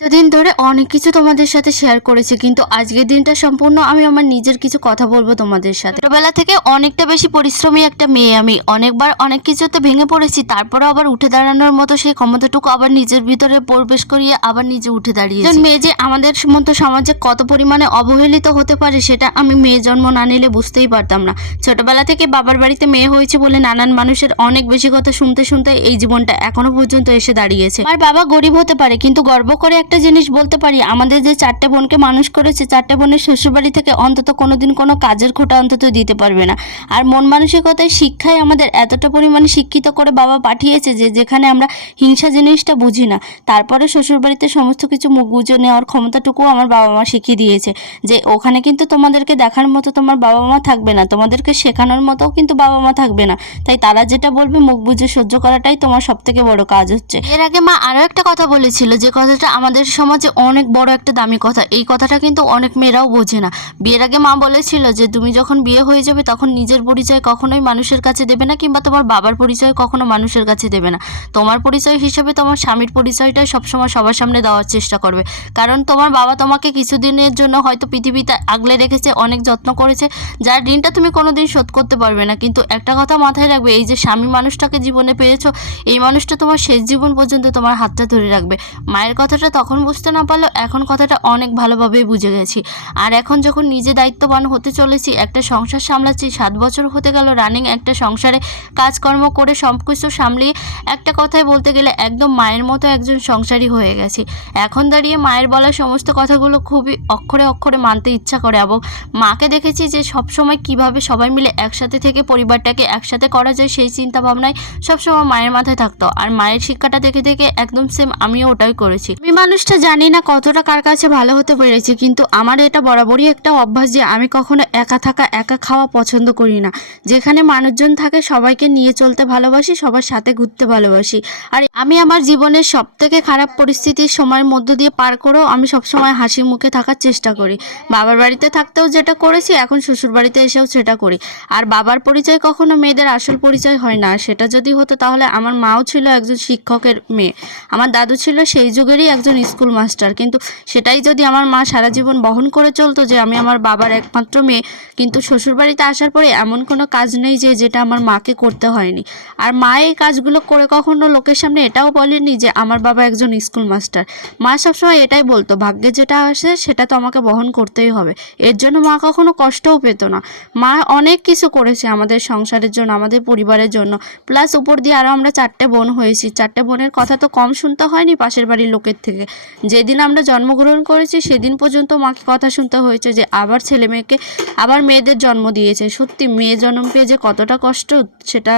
এতদিন ধরে অনেক কিছু তোমাদের সাথে শেয়ার করেছি, কিন্তু আজকের দিনটা সম্পূর্ণ আমি আমার নিজের কিছু কথা বলবো তোমাদের সাথে। ছোটবেলা থেকে অনেকটা বেশি পরিশ্রমী একটা মেয়ে আমি, অনেকবার অনেক কিছুতে ভেঙে পড়েছি, তারপরেও আবার উঠে দাঁড়ানোর মতো সেই ক্ষমতাটুকু আবার নিজের ভিতরে প্রবেশ করিয়ে আবার নিজে উঠে দাঁড়িয়েছি। মেয়ে যে আমাদের মতো সমাজে কত পরিমাণে অবহেলিত হতে পারে সেটা আমি মেয়ে জন্ম না নিলে বুঝতেই পারতাম না। ছোটবেলা থেকে বাবার বাড়িতে মেয়ে হয়েছে বলে নানান মানুষের অনেক বেশি কথা শুনতে শুনতে এই জীবনটা এখনো পর্যন্ত এসে দাঁড়িয়েছে। আমার বাবা গরিব হতে পারে, কিন্তু গর্ব করে একটা জিনিস বলতে পারি, আমাদের যে 4টে বোনকে মানুষ করেছে, 4টে বোনের শ্বশুরবাড়ি থেকে অন্তত কোনোদিন কোনো কাজের খোঁটা অন্তত দিতে পারবে না। আর মন মানসিকতায় শিক্ষায় আমাদের এতটা পরিমাণে শিক্ষিত করে বাবা পাঠিয়েছে যে যেখানে আমরা হিংসা জিনিসটা বুঝি না, তারপরে শ্বশুরবাড়িতে সমস্ত কিছু মুখ বুঝে নেওয়ার ক্ষমতাটুকু আমার বাবা মা শিখিয়ে দিয়েছে যে ওখানে কিন্তু তোমাদেরকে দেখার মতো তোমার বাবা মা থাকবে না, তোমাদেরকে শেখানোর মতো কিন্তু বাবা মা থাকবে না, তাই তারা যেটা বলবে মুখ বুঝে সহ্য করাটাই তোমার সব থেকে বড় কাজ হচ্ছে। এর আগে মা আরও একটা কথা বলেছিল, যে কথাটা আমাদের সমাজে অনেক বড় একটা দামি কথা, এই কথাটা কিন্তু অনেক মেয়েরাও বোঝে না। বিয়ের আগে মা বলেছিল যে তুমি যখন বিয়ে হয়ে যাবে তখন নিজের পরিচয় কখনোই মানুষের কাছে দেবে না, কিংবা তোমার বাবার পরিচয় কখনো মানুষের কাছে দেবে না। তোমার পরিচয় হিসেবে তোমার স্বামীর পরিচয়টাই সবসময় সবার সামনে দেওয়ার চেষ্টা করবে, কারণ তোমার বাবা তোমাকে কিছুদিনের জন্য হয়তো পৃথিবীতে আগলে রেখেছে, অনেক যত্ন করেছে, যার ঋণটা তুমি কোনোদিন শোধ করতে পারবে না। কিন্তু একটা কথা মাথায় রাখবে, এই যে স্বামী মানুষটাকে জীবনে পেয়েছো, এই মানুষটা তোমার শেষ জীবন পর্যন্ত তোমার হাতটা ধরে রাখবে। মায়ের কথাটা তখন বুঝতে না পারলেও এখন কথাটা অনেক ভালোভাবেই বুঝে গেছি। আর এখন যখন নিজে দায়িত্ববান হতে চলেছি, একটা সংসার সামলাচ্ছি, 7 বছর হতে গেল রানিং একটা সংসারে কাজকর্ম করে সব কিছু সামলিয়ে একটা কথায় বলতে গেলে একদম মায়ের মতো একজন সংসারী হয়ে গেছি। এখন দাঁড়িয়ে মায়ের বলা সমস্ত কথাগুলো খুবই অক্ষরে অক্ষরে মানতে ইচ্ছা করে, এবং মাকে দেখেছি যে সবসময় কিভাবে সবাই মিলে একসাথে থেকে পরিবারটাকে একসাথে করা যায় সেই চিন্তা ভাবনায় সবসময় মায়ের মাথায় থাকতো। আর মায়ের শিক্ষাটা দেখে দেখে একদম সেম আমিও ওটাই করেছি। আমি মানুষটা জানি না কতটা কার কাছে ভালো হতে পেরেছি, কিন্তু আমার এটা বরাবরই একটা অভ্যাস যে আমি কখনো একা থাকা একা খাওয়া পছন্দ করি না। যেখানে মানুষজন থাকে সবাইকে নিয়ে চলতে ভালোবাসি, সবার সাথে ঘুরতে ভালোবাসি। আর আমি আমার জীবনের সব থেকে খারাপ পরিস্থিতির সময়ের মধ্য দিয়ে পার করেও আমি সবসময় হাসি মুখে থাকার চেষ্টা করি। বাবার বাড়িতে থাকতেও যেটা করেছি, এখন শ্বশুর বাড়িতে এসেও সেটা করি। আর বাবার পরিচয় কখনো মেয়েদের আসল পরিচয় হয় না, সেটা যদি হতো তাহলে আমার মাও ছিল একজন শিক্ষকের মেয়ে, আমার দাদু ছিল সেই যুগেরই একজন স্কুল মাস্টার, কিন্তু সেটাই যদি আমার মা সারা জীবন বহন করে চলতো যে আমি আমার বাবার একমাত্র মেয়ে, কিন্তু শ্বশুরবাড়িতে আসার পরে এমন কোনো কাজ নেই যে যেটা আমার মাকে করতে হয়নি। আর মা এই কাজগুলো করে কখনো লোকের সামনে এটাও বলেনি যে আমার বাবা একজন স্কুল মাস্টার। মা সবসময় এটাই বলতো, ভাগ্যে যেটা আসে সেটা তো আমাকে বহন করতেই হবে। এর জন্য মা কখনো কষ্টও পেত না। মা অনেক কিছু করেছে আমাদের সংসারের জন্য, আমাদের পরিবারের জন্য, প্লাস উপর দিয়ে আরও আমরা 4টে বোন হয়েছি। 4টে বোনের কথা তো কম শুনতে হয়নি পাশের বাড়ির লোকের থেকে। যেদিন আমরা জন্মগ্রহণ করেছি সেদিন পর্যন্ত মাকে কথা শুনতে হয়েছে যে আবার ছেলে মেয়েকে আবার মেয়েদের জন্ম দিয়েছে। সত্যি মেয়ে জন্ম পেয়ে যে কতটা কষ্ট সেটা